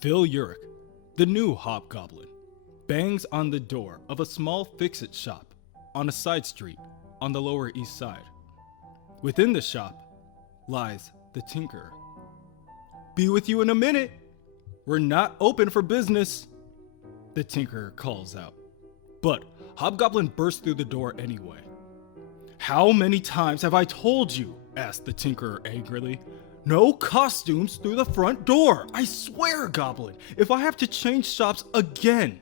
Phil Urich, the new Hobgoblin, bangs on the door of a small fix-it shop on a side street on the Lower East Side. Within the shop lies the Tinkerer. "Be with you in a minute. We're not open for business," the Tinkerer calls out. But Hobgoblin bursts through the door anyway. "How many times have I told you?" asked the Tinkerer angrily. "No costumes through the front door. I swear, Goblin, if I have to change shops again."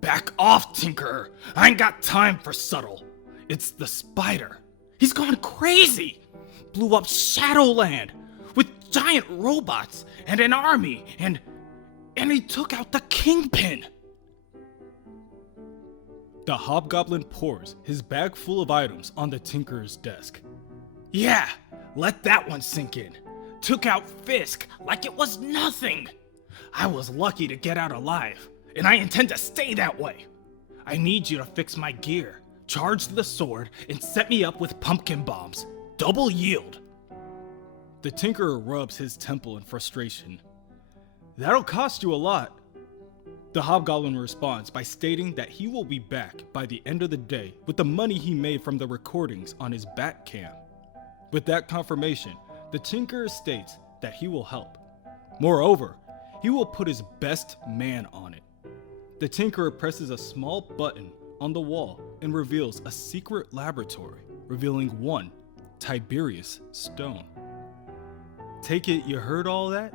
"Back off, Tinkerer. I ain't got time for subtle. It's the spider. He's gone crazy. Blew up Shadowland with giant robots and an army and he took out the Kingpin." The Hobgoblin pours his bag full of items on the Tinkerer's desk. "Yeah, let that one sink in. Took out Fisk like it was nothing. I was lucky to get out alive, and I intend to stay that way. I need you to fix my gear, charge the sword, and set me up with pumpkin bombs. Double yield." The Tinkerer rubs his temple in frustration. "That'll cost you a lot." The Hobgoblin responds by stating that he will be back by the end of the day with the money he made from the recordings on his bat cam. With that confirmation, the Tinkerer states that he will help. Moreover, he will put his best man on it. The Tinkerer presses a small button on the wall and reveals a secret laboratory, revealing one Tiberius stone. "Take it you heard all that?"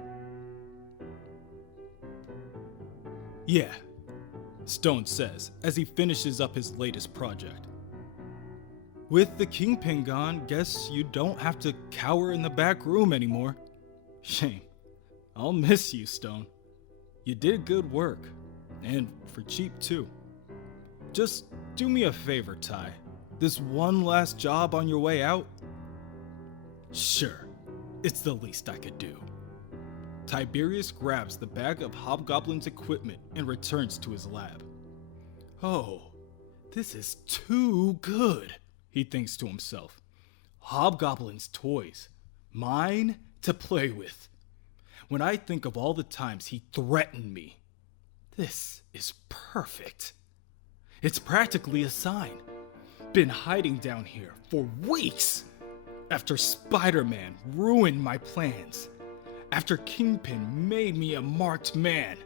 "Yeah," Stone says as he finishes up his latest project. "With the Kingpin gone, guess you don't have to cower in the back room anymore. Shame. I'll miss you, Stone. You did good work, and for cheap too. Just do me a favor, Ty. This one last job on your way out?" "Sure, it's the least I could do." Tiberius grabs the bag of Hobgoblin's equipment and returns to his lab. "Oh, this is too good," he thinks to himself. "Hobgoblin's toys, mine to play with. When I think of all the times he threatened me, this is perfect. It's practically a sign. Been hiding down here for weeks. After Spider-Man ruined my plans. After Kingpin made me a marked man.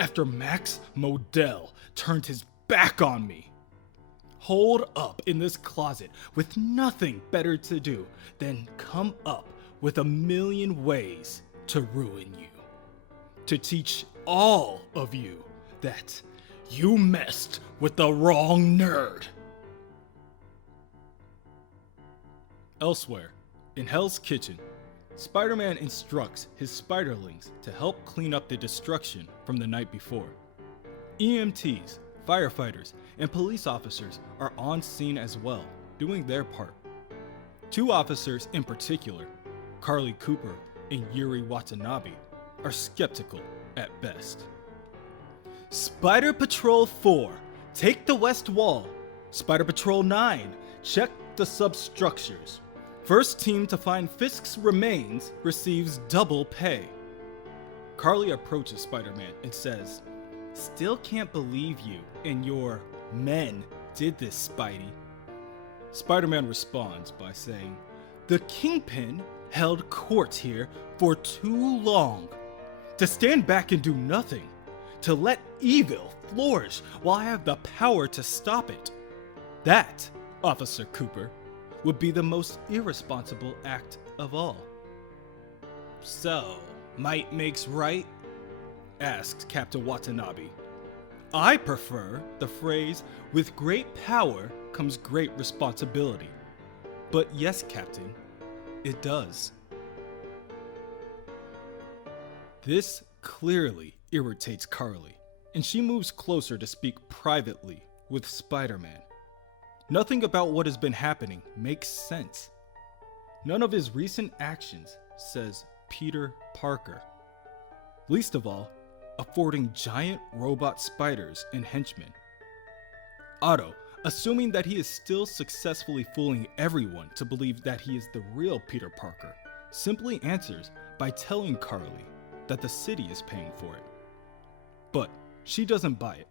After Max Modell turned his back on me. Holed up in this closet with nothing better to do than come up with a million ways to ruin you. To teach all of you that you messed with the wrong nerd." Elsewhere, in Hell's Kitchen, Spider-Man instructs his spiderlings to help clean up the destruction from the night before. EMTs, firefighters, and police officers are on scene as well, doing their part. Two officers in particular, Carly Cooper and Yuri Watanabe, are skeptical at best. "Spider Patrol 4, take the west wall. Spider Patrol 9, check the substructures. First team to find Fisk's remains receives double pay." Carly approaches Spider-Man and says, "Still can't believe you and your men did this, Spidey." Spider-Man responds by saying, "The Kingpin held court here for too long. To stand back and do nothing. To let evil flourish while I have the power to stop it. That, Officer Cooper, would be the most irresponsible act of all." "So, might makes right?" asks Captain Watanabe. "I prefer the phrase, 'with great power comes great responsibility.' But yes, Captain, it does." This clearly irritates Carly, and she moves closer to speak privately with Spider-Man. Nothing about what has been happening makes sense. None of his recent actions, says Peter Parker. Least of all, affording giant robot spiders and henchmen. Otto, assuming that he is still successfully fooling everyone to believe that he is the real Peter Parker, simply answers by telling Carly that the city is paying for it. But she doesn't buy it.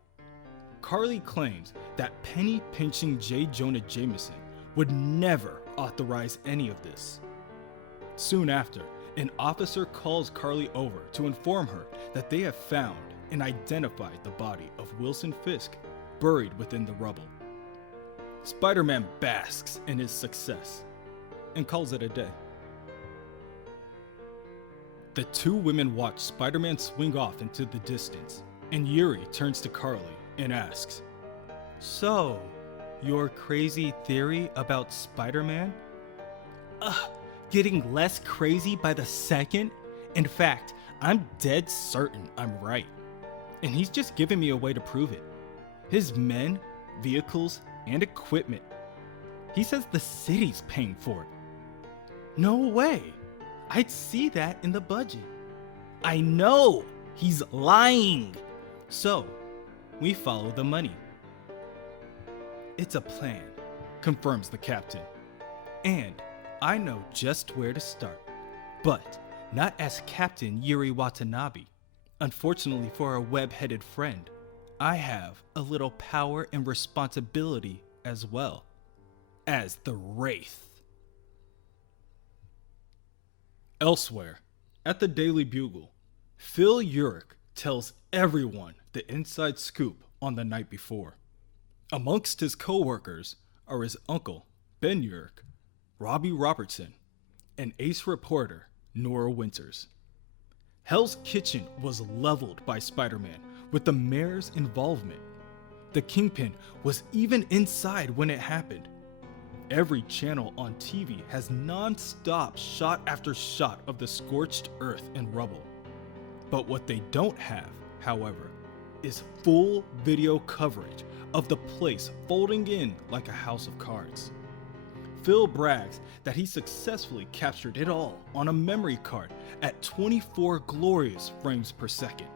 Carly claims that penny-pinching J. Jonah Jameson would never authorize any of this. Soon after, an officer calls Carly over to inform her that they have found and identified the body of Wilson Fisk buried within the rubble. Spider-Man basks in his success and calls it a day. The two women watch Spider-Man swing off into the distance, and Yuri turns to Carly and asks, "So, your crazy theory about Spider-Man?" Getting less crazy by the second? In fact, I'm dead certain I'm right. And he's just giving me a way to prove it. His men, vehicles, and equipment. He says the city's paying for it. No way. I'd see that in the budget. I know. He's lying. So, we follow the money. It's a plan, confirms the captain. And I know just where to start. But not as Captain Yuri Watanabe. Unfortunately for our web-headed friend, I have a little power and responsibility as well, as the Wraith. Elsewhere, at the Daily Bugle, Phil Urich tells everyone the inside scoop on the night before. Amongst his co-workers are his uncle, Ben Urich, Robbie Robertson, and ace reporter, Nora Winters. Hell's Kitchen was leveled by Spider-Man with the mayor's involvement. The Kingpin was even inside when it happened. Every channel on TV has non-stop shot after shot of the scorched earth and rubble. But what they don't have, however, is full video coverage of the place folding in like a house of cards. Phil brags that he successfully captured it all on a memory card at 24 glorious frames per second.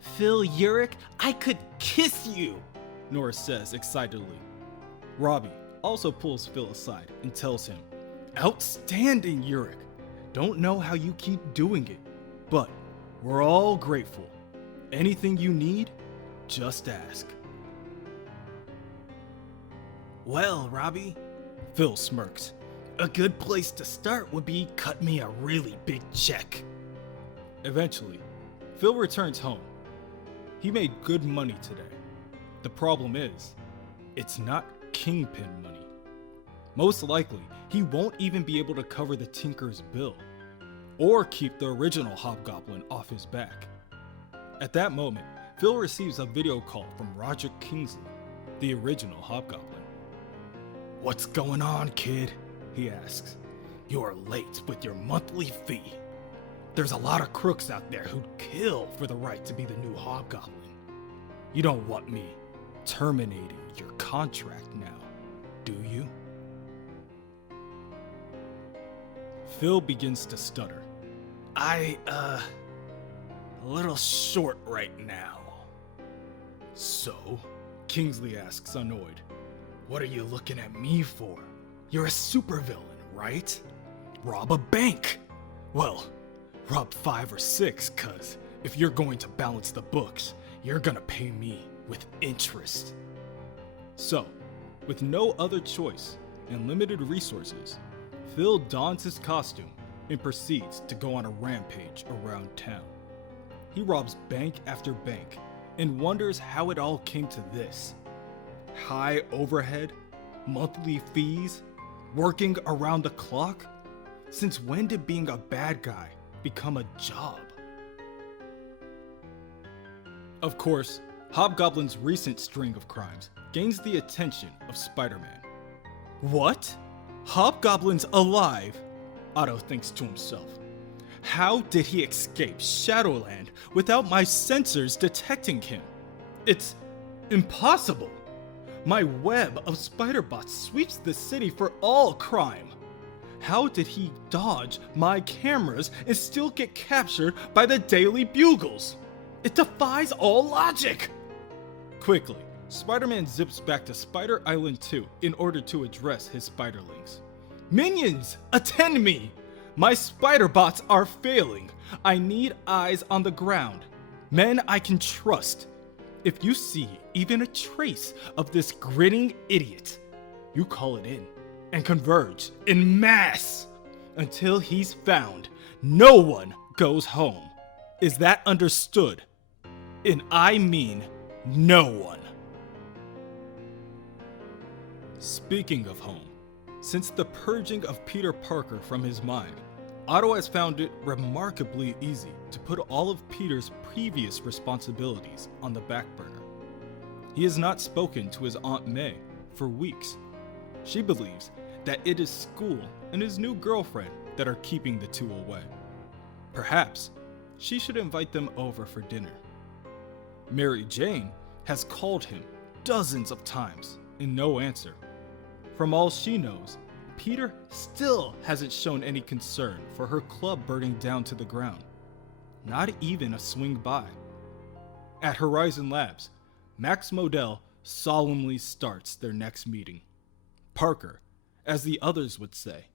"Phil Urich, I could kiss you," Nora says excitedly. Robbie also pulls Phil aside and tells him, "Outstanding, Urich. Don't know how you keep doing it, but we're all grateful. Anything you need, just ask." "Well, Robbie," Phil smirks, "a good place to start would be cut me a really big check." Eventually, Phil returns home. He made good money today. The problem is, it's not Kingpin money. Most likely, he won't even be able to cover the Tinker's bill, or keep the original Hobgoblin off his back. At that moment, Phil receives a video call from Roger Kingsley, the original Hobgoblin. "What's going on, kid?" he asks. "You're late with your monthly fee. There's a lot of crooks out there who'd kill for the right to be the new Hobgoblin. You don't want me terminating your contract now, do you?" Phil begins to stutter. A little short right now." "So?" Kingsley asks, annoyed. "What are you looking at me for? You're a supervillain, right? Rob a bank. Well, rob 5 or 6, cause if you're going to balance the books, you're gonna pay me with interest." So, with no other choice and limited resources, Phil dons his costume and proceeds to go on a rampage around town. He robs bank after bank and wonders how it all came to this. High overhead, monthly fees, working around the clock? Since when did being a bad guy become a job? Of course, Hobgoblin's recent string of crimes gains the attention of Spider-Man. "What? Hobgoblin's alive?" Otto thinks to himself. "How did he escape Shadowland without my sensors detecting him? It's impossible. My web of spider-bots sweeps the city for all crime. How did he dodge my cameras and still get captured by the Daily Bugles? It defies all logic!" Quickly, Spider-Man zips back to Spider Island 2 in order to address his spiderlings. "Minions, attend me! My spider bots are failing. I need eyes on the ground. Men I can trust. If you see even a trace of this grinning idiot, you call it in and converge en masse. Until he's found, no one goes home. Is that understood? And I mean no one. Speaking of home, since the purging of Peter Parker from his mind, Otto has found it remarkably easy to put all of Peter's previous responsibilities on the back burner. He has not spoken to his Aunt May for weeks. She believes that it is school and his new girlfriend that are keeping the two away. Perhaps she should invite them over for dinner. Mary Jane has called him dozens of times and no answer. From all she knows, Peter still hasn't shown any concern for her club burning down to the ground. Not even a swing by. At Horizon Labs, Max Modell solemnly starts their next meeting. Parker, as the others would say,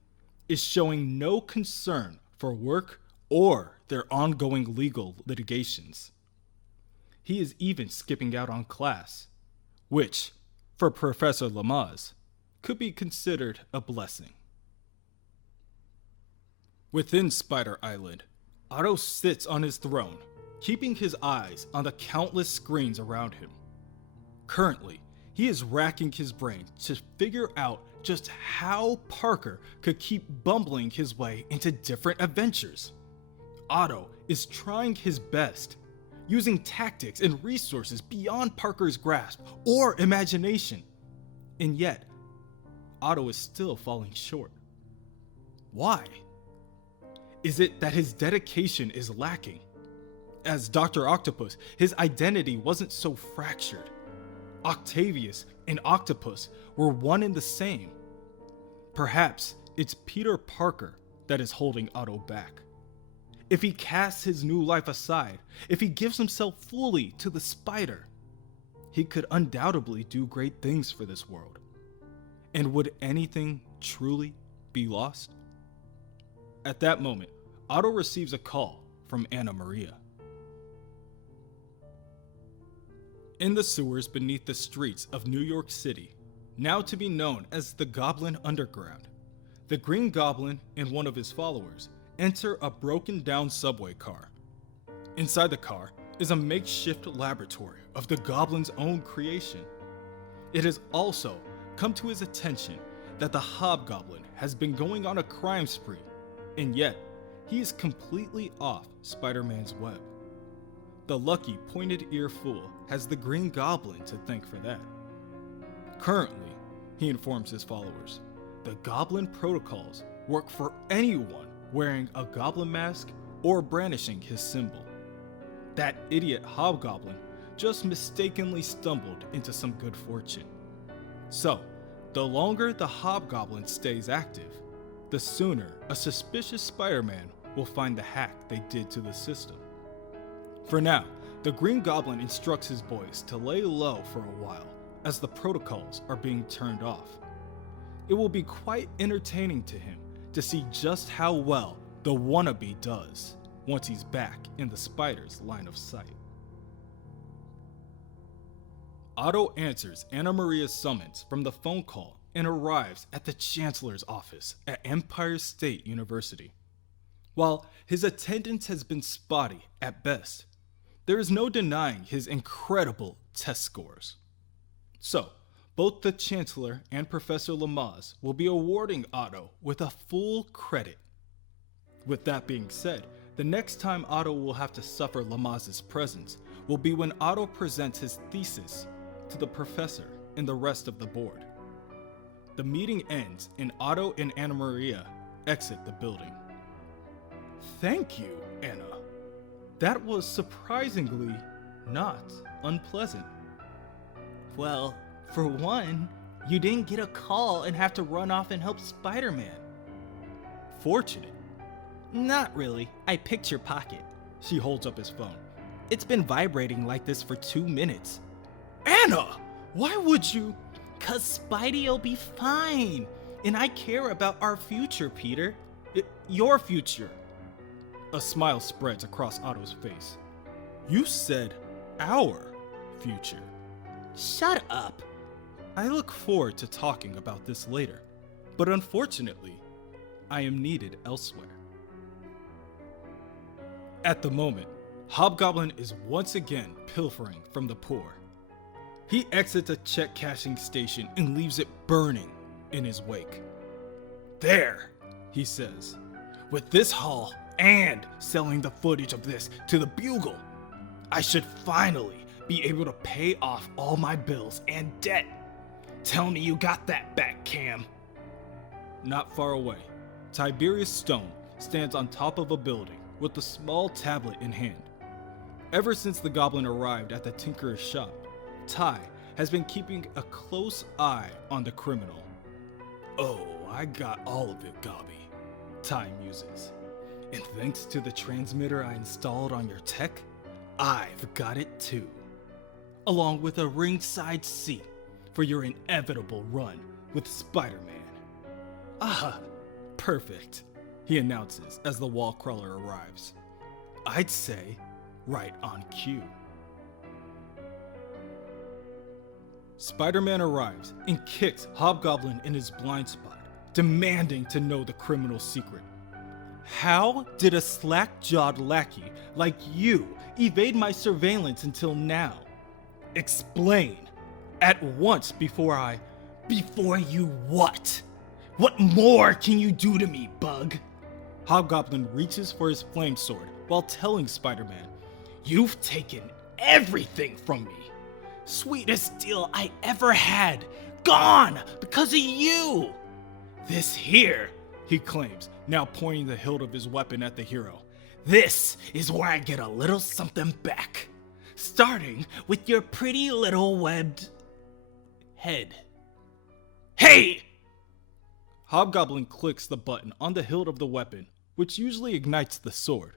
is showing no concern for work or their ongoing legal litigations. He is even skipping out on class, which, for Professor Lamaze, could be considered a blessing. Within Spider Island, Otto sits on his throne, keeping his eyes on the countless screens around him. Currently, he is racking his brain to figure out just how Parker could keep bumbling his way into different adventures. Otto is trying his best, using tactics and resources beyond Parker's grasp or imagination. And yet, Otto is still falling short. Why? Is it that his dedication is lacking? As Dr. Octopus, his identity wasn't so fractured. Octavius and Octopus were one and the same. Perhaps it's Peter Parker that is holding Otto back. If he casts his new life aside, if he gives himself fully to the spider, he could undoubtedly do great things for this world. And would anything truly be lost? At that moment, Otto receives a call from Anna Maria. In the sewers beneath the streets of New York City, now to be known as the Goblin Underground, the Green Goblin and one of his followers enter a broken down subway car. Inside the car is a makeshift laboratory of the Goblin's own creation. It has also come to his attention that the Hobgoblin has been going on a crime spree, and yet he is completely off Spider-Man's web. The lucky pointed ear fool has the Green Goblin to thank for that. Currently, he informs his followers, the Goblin protocols work for anyone wearing a goblin mask or brandishing his symbol. That idiot Hobgoblin just mistakenly stumbled into some good fortune. So, the longer the Hobgoblin stays active, the sooner a suspicious Spider-Man will find the hack they did to the system. For now, the Green Goblin instructs his boys to lay low for a while as the protocols are being turned off. It will be quite entertaining to him to see just how well the wannabe does once he's back in the spider's line of sight. Otto answers Anna Maria's summons from the phone call and arrives at the Chancellor's office at Empire State University. While his attendance has been spotty at best, there is no denying his incredible test scores. So, both the Chancellor and Professor Lamaze will be awarding Otto with a full credit. With that being said, the next time Otto will have to suffer Lamaze's presence will be when Otto presents his thesis to the professor and the rest of the board. The meeting ends and Otto and Anna Maria exit the building. Thank you, Anna. That was surprisingly not unpleasant. Well, for one, you didn't get a call and have to run off and help Spider-Man. Fortunate. Not really. I picked your pocket. She holds up his phone. It's been vibrating like this for 2 minutes. Anna! Why would you? 'Cause Spidey'll be fine. And I care about our future, Peter. Your future. A smile spreads across Otto's face. You said our future. Shut up. I look forward to talking about this later, but unfortunately, I am needed elsewhere. At the moment, Hobgoblin is once again pilfering from the poor. He exits a check cashing station and leaves it burning in his wake. There, he says, with this haul and selling the footage of this to the Bugle, I should finally be able to pay off all my bills and debt. Tell me you got that back, Cam. Not far away, Tiberius Stone stands on top of a building with a small tablet in hand. Ever since the Goblin arrived at the Tinkerer's shop, Ty has been keeping a close eye on the criminal. Oh, I got all of it, Gobby, Ty muses. And thanks to the transmitter I installed on your tech, I've got it too. Along with a ringside seat for your inevitable run with Spider-Man. Ah, perfect, he announces as the wall crawler arrives. I'd say right on cue. Spider-Man arrives and kicks Hobgoblin in his blind spot, demanding to know the criminal's secret. How did a slack-jawed lackey like you evade my surveillance until now? Explain at once before you what? What more can you do to me, Bug? Hobgoblin reaches for his flame sword while telling Spider-Man, you've taken everything from me. Sweetest deal I ever had, gone because of you. This here, he claims, now pointing the hilt of his weapon at the hero. This is where I get a little something back. Starting with your pretty little webbed head. Hey! Hobgoblin clicks the button on the hilt of the weapon, which usually ignites the sword.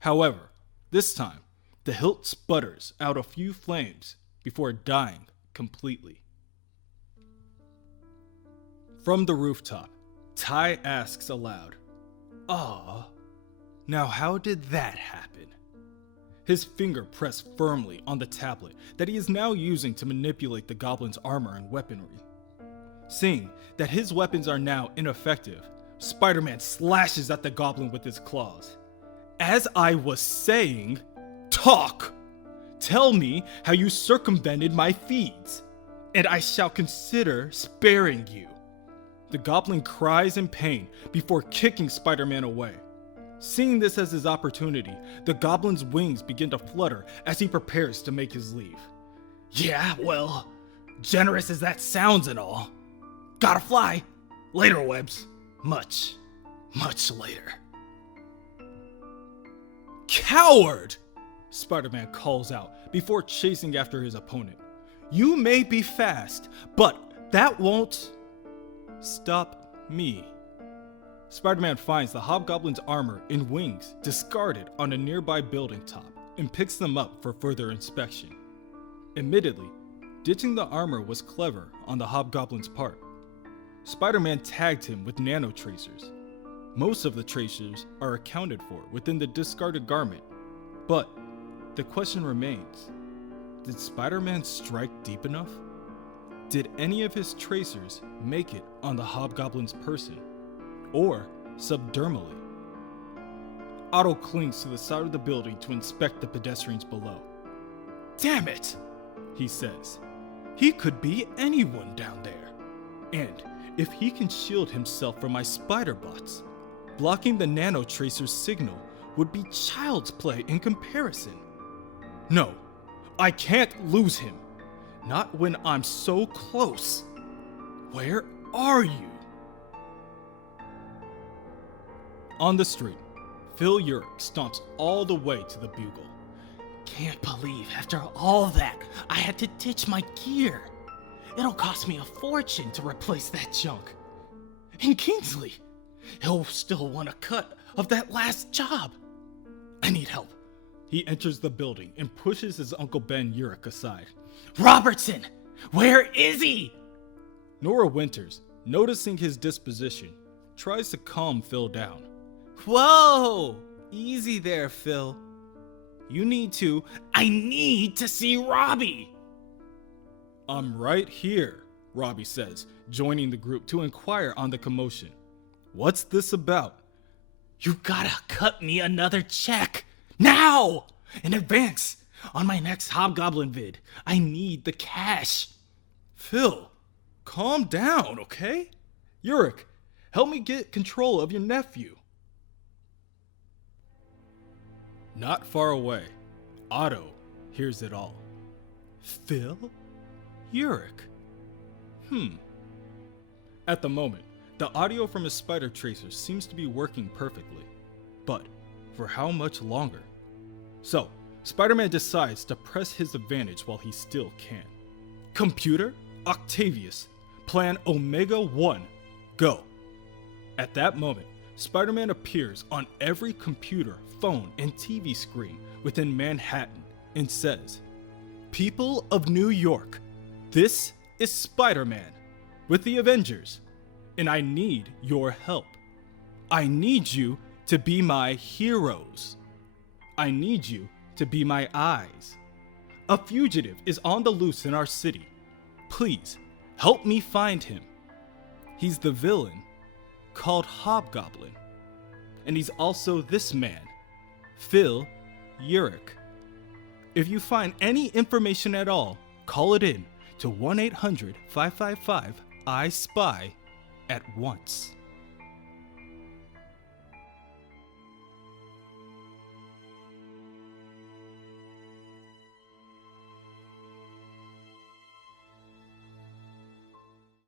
However, this time, the hilt sputters out a few flames before dying completely. From the rooftop, Ty asks aloud, "Aw, now how did that happen?" His finger pressed firmly on the tablet that he is now using to manipulate the Goblin's armor and weaponry. Seeing that his weapons are now ineffective, Spider-Man slashes at the Goblin with his claws. As I was saying, talk! Tell me how you circumvented my feeds, and I shall consider sparing you. The Goblin cries in pain before kicking Spider-Man away. Seeing this as his opportunity, the Goblin's wings begin to flutter as he prepares to make his leave. Yeah, well, generous as that sounds and all. Gotta fly. Later, Webs. Much, much later. Coward! Spider-Man calls out before chasing after his opponent. You may be fast, but that won't stop me. Spider-Man finds the Hobgoblin's armor and wings discarded on a nearby building top and picks them up for further inspection. Admittedly, ditching the armor was clever on the Hobgoblin's part. Spider-Man tagged him with nanotracers. Most of the tracers are accounted for within the discarded garment, but the question remains, did Spider-Man strike deep enough? Did any of his tracers make it on the Hobgoblin's person, or subdermally? Otto clings to the side of the building to inspect the pedestrians below. Damn it, he says. He could be anyone down there. And if he can shield himself from my spider bots, blocking the nanotracer's signal would be child's play in comparison. No, I can't lose him. Not when I'm so close. Where are you? On the street, Phil Urich stomps all the way to the Bugle. Can't believe after all that, I had to ditch my gear. It'll cost me a fortune to replace that junk. And Kingsley, he'll still want a cut of that last job. I need help. He enters the building and pushes his Uncle Ben Urich aside. Robertson, where is he? Nora Winters, noticing his disposition, tries to calm Phil down. Whoa! Easy there, Phil. I need to see Robbie! I'm right here, Robbie says, joining the group to inquire on the commotion. What's this about? You gotta cut me another check! Now! In advance! On my next Hobgoblin vid, I need the cash! Phil, calm down, okay? Yurik, help me get control of your nephew. Not far away, Otto hears it all. Phil? Yurik? At the moment, the audio from his spider tracer seems to be working perfectly. But for how much longer? So, Spider-Man decides to press his advantage while he still can. Computer, Octavius, Plan Omega 1, go. At that moment, Spider-Man appears on every computer, phone, and TV screen within Manhattan and says, "People of New York, this is Spider-Man with the Avengers, and I need your help. I need you to be my heroes. I need you to be my eyes. A fugitive is on the loose in our city. Please, help me find him. He's the villain called Hobgoblin. And he's also this man, Phil Yurik. If you find any information at all, call it in to 1-800-555-I-SPY at once."